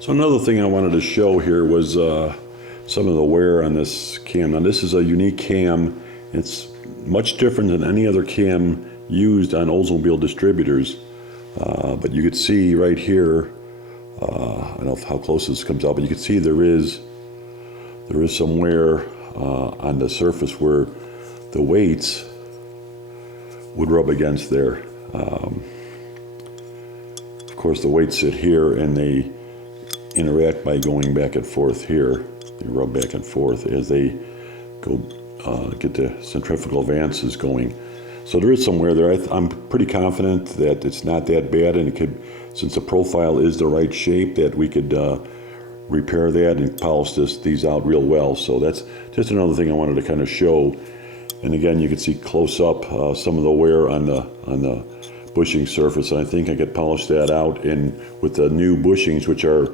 So another thing I wanted to show here was some of the wear on this cam. Now this is a unique cam. It's much different than any other cam used on Oldsmobile distributors. But you could see right here, I don't know how close this comes out, but you can see there is some wear on the surface where the weights would rub against there. Of course the weights sit here and they interact by going back and forth here. They rub back and forth as they go get the centrifugal advances going. So there is some wear there. I'm pretty confident that it's not that bad, and it could, since the profile is the right shape, that we could repair that and polish these out real well. So that's just another thing I wanted to kind of show. And again, you can see close up some of the wear on the bushing surface, and I think I could polish that out. And with the new bushings, which are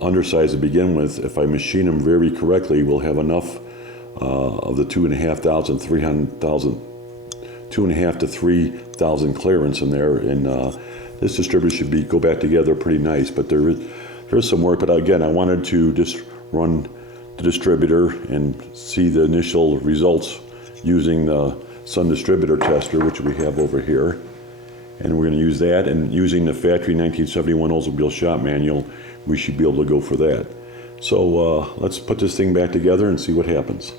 undersized to begin with, if I machine them very correctly, we'll have enough of the 2,500 to 3,000 clearance in there, and this distributor should go back together pretty nice. But there's some work. But again, I wanted to just run the distributor and see the initial results using the Sun distributor tester, which we have over here, and we're going to use that. And using the factory 1971 Oldsmobile shop manual, we should be able to go for that. So let's put this thing back together and see what happens.